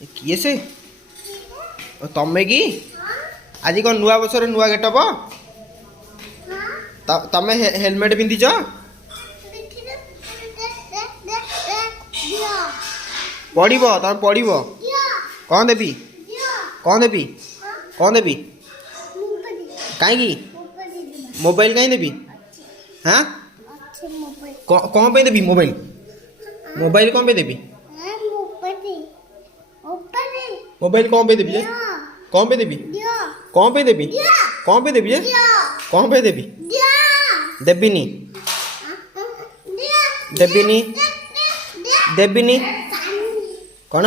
किए से तमें कि आज कौन नुआ बसर नुआ गेटअप तमें हेलमेट पिंधिच पड़ब तमें पड़ब कौन देवी कौन देवी कौन देवी कहीं मोबाइल कहीं देवी हाँ कौन पे देवी मोबाइल मोबाइल कौन पे देवी मोबाइल कौन पे देवी कौन पे देवी कौन पे देवी कौन पे देवी कौन पे देवी देवीनी देवीनी देवीनी कौन